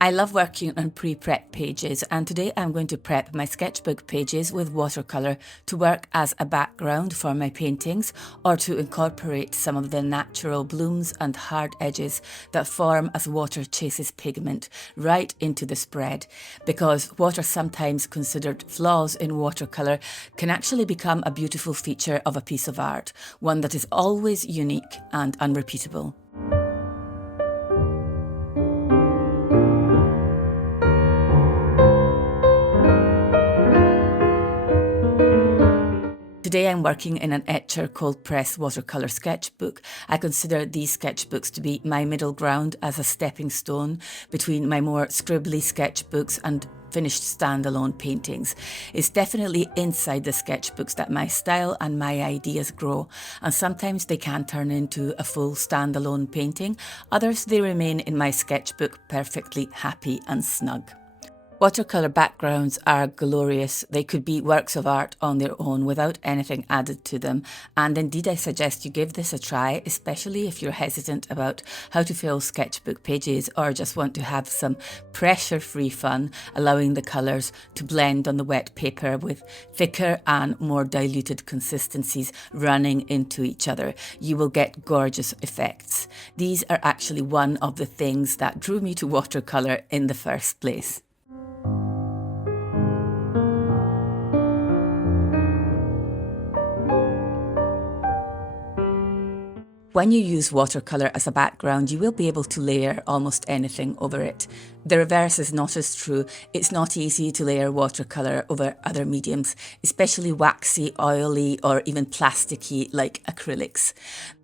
I love working on pre-prep pages, and today I'm going to prep my sketchbook pages with watercolour to work as a background for my paintings, or to incorporate some of the natural blooms and hard edges that form as water chases pigment right into the spread, because what are sometimes considered flaws in watercolour can actually become a beautiful feature of a piece of art, one that is always unique and unrepeatable. Today I'm working in an etcher cold press watercolour sketchbook. I consider these sketchbooks to be my middle ground as a stepping stone between my more scribbly sketchbooks and finished standalone paintings. It's definitely inside the sketchbooks that my style and my ideas grow, and sometimes they can turn into a full standalone painting, others they remain in my sketchbook perfectly happy and snug. Watercolour backgrounds are glorious. They could be works of art on their own without anything added to them, and indeed I suggest you give this a try, especially if you're hesitant about how to fill sketchbook pages or just want to have some pressure-free fun, allowing the colours to blend on the wet paper with thicker and more diluted consistencies running into each other. You will get gorgeous effects. These are actually one of the things that drew me to watercolour in the first place. When you use watercolour as a background, you will be able to layer almost anything over it. The reverse is not as true. It's not easy to layer watercolour over other mediums, especially waxy, oily, or even plasticky like acrylics.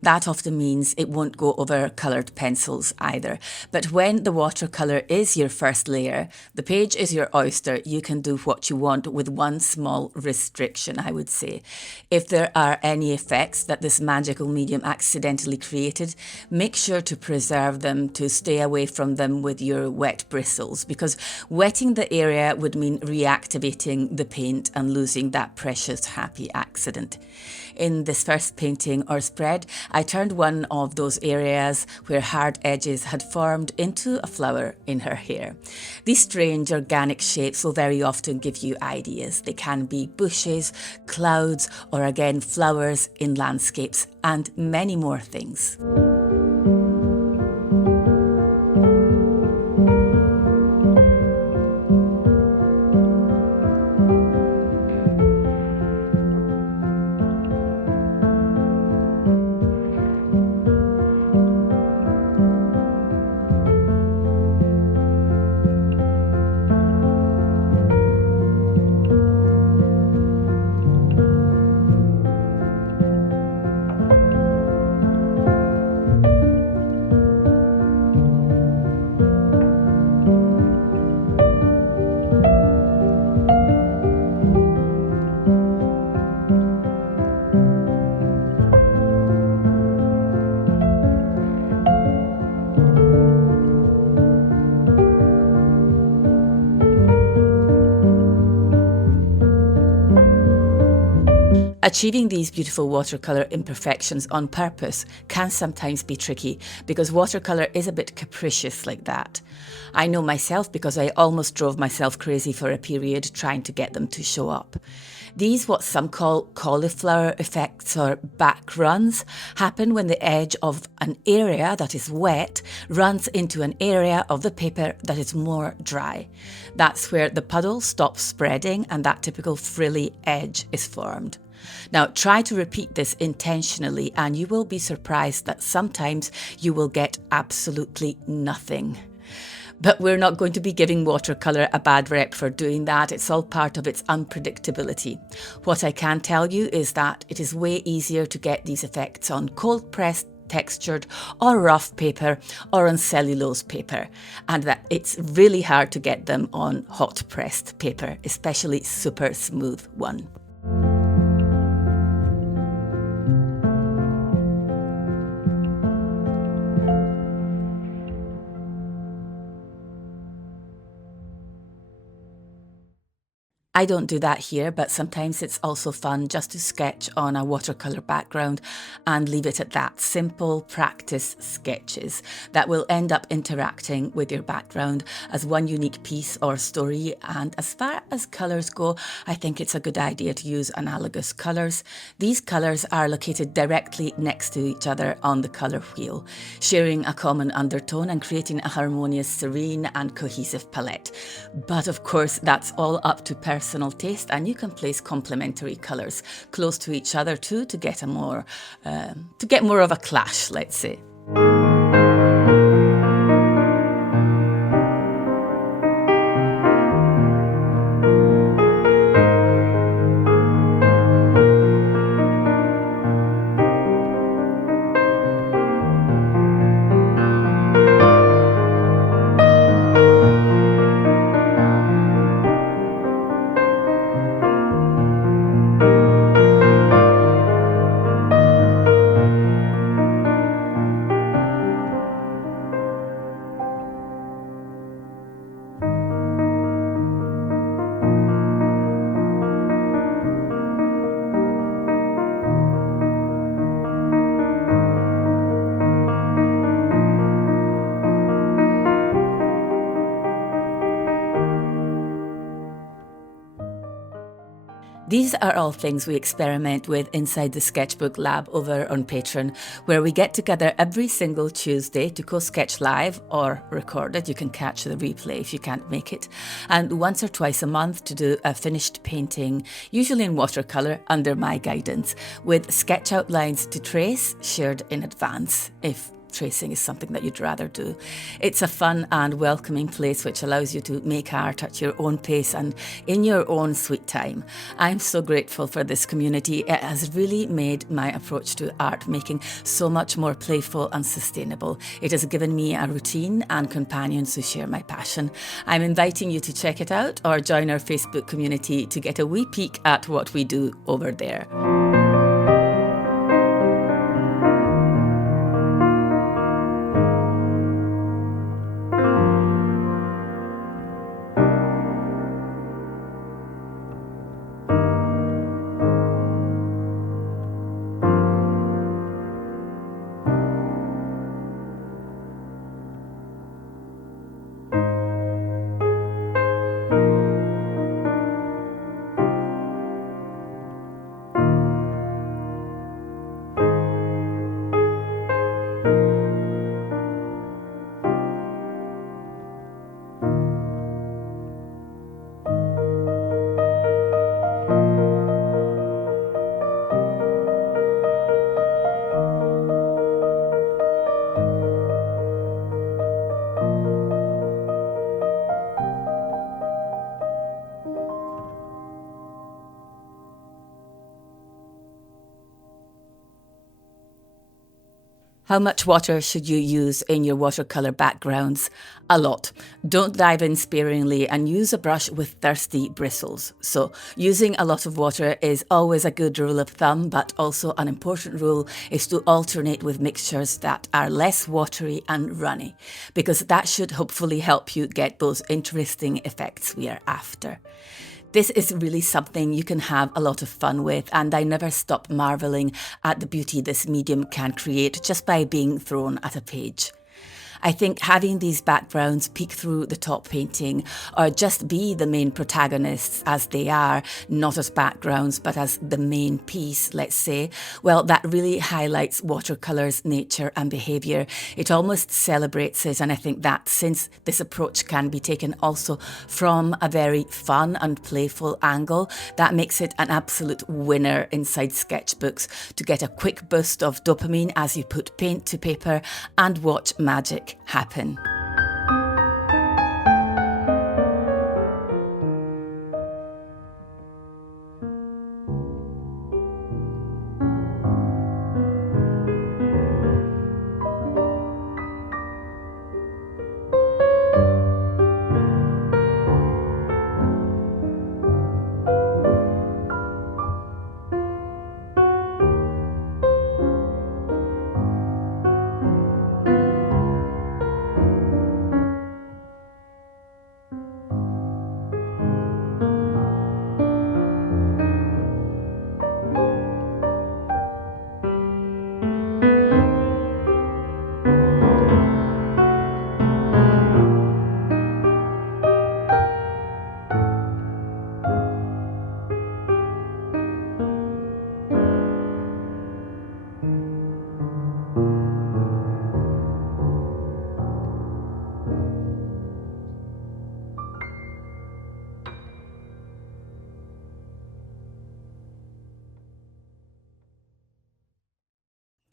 That often means it won't go over coloured pencils either. But when the watercolour is your first layer, the page is your oyster. You can do what you want with one small restriction, I would say. If there are any effects that this magical medium accidentally created, make sure to preserve them, to stay away from them with your wet bristles, because wetting the area would mean reactivating the paint and losing that precious happy accident. In this first painting or spread, I turned one of those areas where hard edges had formed into a flower in her hair. These strange organic shapes will very often give you ideas. They can be bushes, clouds, or again flowers in landscapes, and many more things. Achieving these beautiful watercolour imperfections on purpose can sometimes be tricky because watercolour is a bit capricious like that. I know myself because I almost drove myself crazy for a period trying to get them to show up. These, what some call cauliflower effects or back runs, happen when the edge of an area that is wet runs into an area of the paper that is more dry. That's where the puddle stops spreading and that typical frilly edge is formed. Now try to repeat this intentionally and you will be surprised that sometimes you will get absolutely nothing. But we're not going to be giving watercolour a bad rep for doing that. It's all part of its unpredictability. What I can tell you is that it is way easier to get these effects on cold pressed, textured or rough paper or on cellulose paper, and that it's really hard to get them on hot pressed paper, especially super smooth one. I don't do that here, but sometimes it's also fun just to sketch on a watercolor background and leave it at that. Simple practice sketches that will end up interacting with your background as one unique piece or story. And as far as colours go, I think it's a good idea to use analogous colours. These colours are located directly next to each other on the colour wheel, sharing a common undertone and creating a harmonious, serene and cohesive palette. But of course, that's all up to personal taste, and you can place complementary colours close to each other too to get more of a clash, let's say. These are all things we experiment with inside the Sketchbook Lab over on Patreon, where we get together every single Tuesday to co-sketch live or record it. You can catch the replay if you can't make it. And once or twice a month to do a finished painting, usually in watercolour under my guidance, with sketch outlines to trace shared in advance, if tracing is something that you'd rather do. It's a fun and welcoming place which allows you to make art at your own pace and in your own sweet time. I'm so grateful for this community. It has really made my approach to art making so much more playful and sustainable. It has given me a routine and companions who share my passion. I'm inviting you to check it out or join our Facebook community to get a wee peek at what we do over there. How much water should you use in your watercolour backgrounds? A lot. Don't dive in sparingly and use a brush with thirsty bristles. So using a lot of water is always a good rule of thumb, but also an important rule is to alternate with mixtures that are less watery and runny, because that should hopefully help you get those interesting effects we are after. This is really something you can have a lot of fun with, and I never stop marvelling at the beauty this medium can create just by being thrown at a page. I think having these backgrounds peek through the top painting or just be the main protagonists as they are, not as backgrounds but as the main piece, let's say, well, that really highlights watercolour's nature and behaviour. It almost celebrates it, and I think that since this approach can be taken also from a very fun and playful angle, that makes it an absolute winner inside sketchbooks to get a quick boost of dopamine as you put paint to paper and watch magic happen.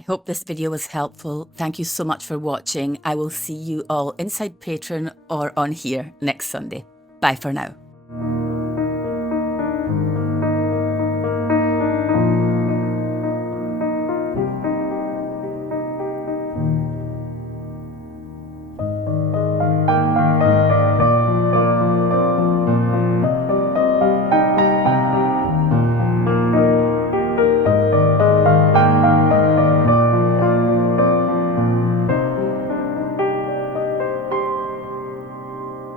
I hope this video was helpful. Thank you so much for watching. I will see you all inside Patreon or on here next Sunday. Bye for now.